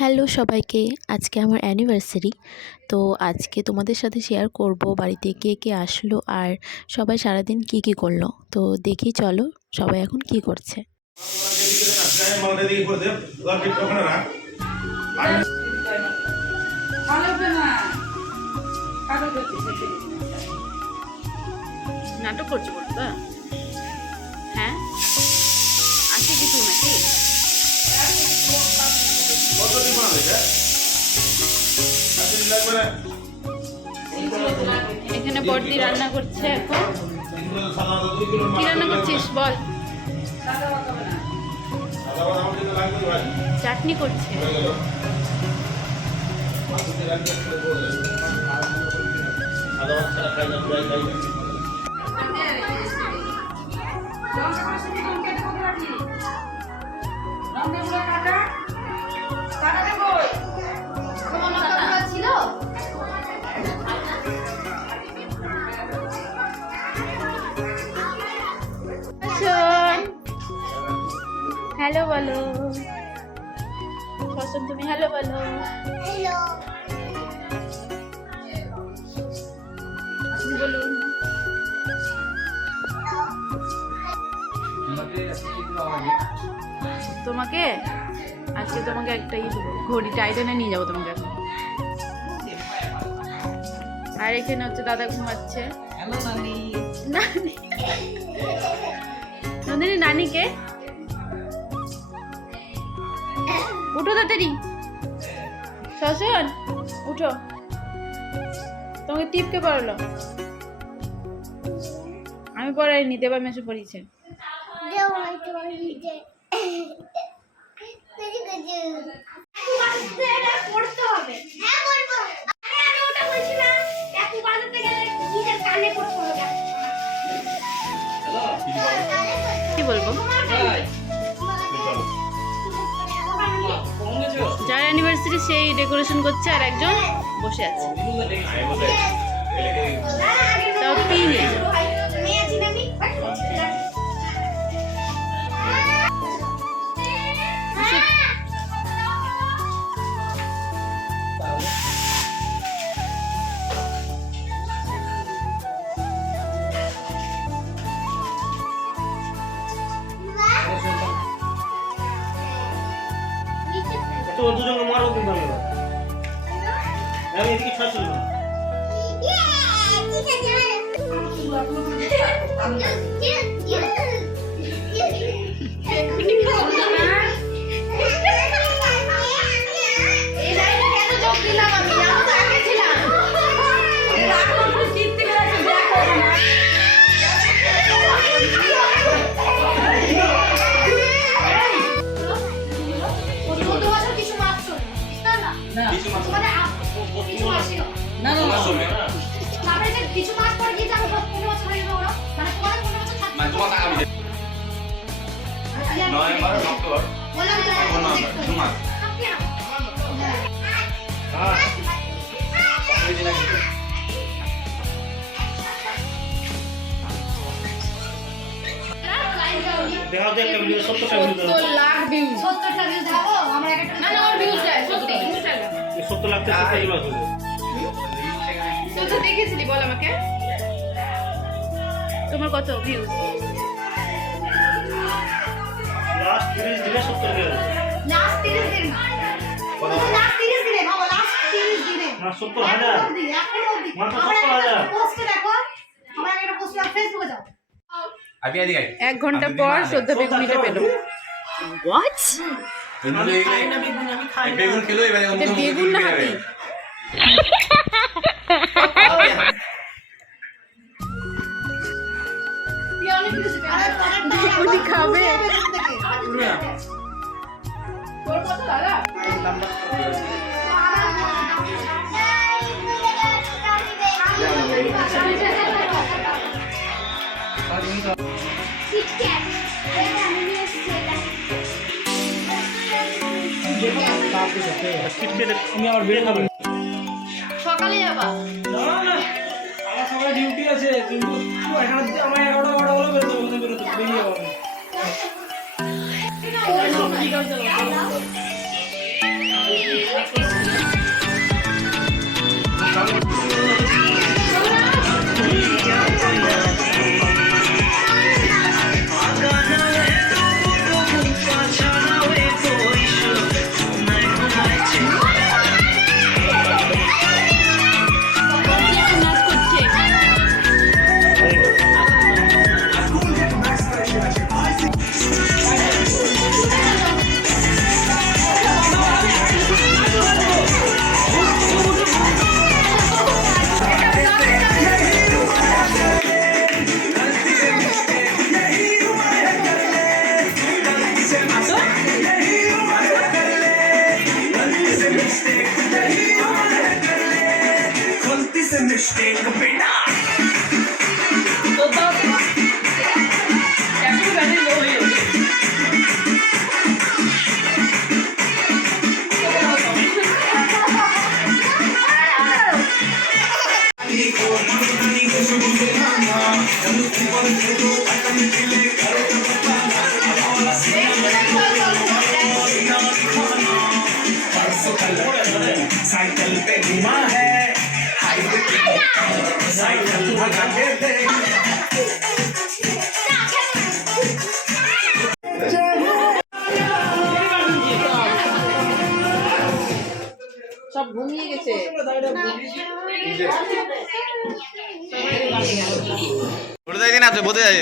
Hello সবাইকে, আজকে আমার অ্যানিভার্সারি। তো আজকে তোমাদের সাথে শেয়ার করব বাড়িতে কে কে আসলো আর সবাই সারাদিন কি কি করলো। তো দেখি চলো সবাই এখন কি করছে। নাটক করছো বলতো? হ্যাঁ, আছে কিছু নাকি? এখানে বড়দি রান্না করছে এখন। কি রান্না করছিস বল? চাটনি করছে। হ্যালো বলো ফসল, তুমি হ্যালো বলো। আপনি বলুন। তোমাকে আজকে তোমাকে একটা দেবো, ঘড়ি টাইটানে নিয়ে যাবো তোমাকে এখন। আর এখানে হচ্ছে দাদা ঘুমাচ্ছে। নন্দিনী নানিকে উঠো তাড়াতাড়ি, শোন উঠো, তোমাকে টিপকে পড়ালো। আমি পড়াইনি, দেবা মেসে পড়িয়েছে। কি বলবো, যার অ্যানিভার্সারি সেই ডেকোরেশন করছে আর একজন বসে আছে। তাও কি নেই। তো দুজনে মারো কিন্তু আমি এদিকে ছাড়ছি না। দেখাও একটা ভিডিও 70টা ভিডিও 70 লাখ ভিউজ। 70টা ভিউজ দাও আমরা একটা। না না, ওর ভিউজ যায় 70 লাখ থেকে 70 লাখ হলো। তুই তো দেখেছিলি, বল আমাকে তোমার কত ভিউজ? লাস্ট 30 দিনে 70 কে লাস্ট 30 দিন লাস্ট 30 দিনে বাবা, লাস্ট 30 দিনে না 70,000 এখন অবধি মাত্র 70,000 পোস্ট দেখো, আমরা একটা পোস্ট ফেসবুকে যাও। আগে আগে 1 ঘন্টা পর 14 বেগুনিটা পেলো। হোয়াট? বেগুন খেলো এবারে এটা বেগুন না হাতি? তুই অনেক কিছু বেগুনি খাবে। তোর কত দাদা? আমি আবার বেড়ে খাবো সকালে যাবা? না না, আমার সকালে ডিউটি আছে, কিন্তু এখানে আমার 11টা 12টা হলো বেরোতে বেরিয়ে যাবো আমি। তোর দাও তো। এখনই ব্যাটারি লো হয়ে যাবে। साइकिल पे घुमा है हाईवे पे साइकिल भगा के देख সব ঘুমিয়ে গেছে। ওটা যাই না, বলতে যাই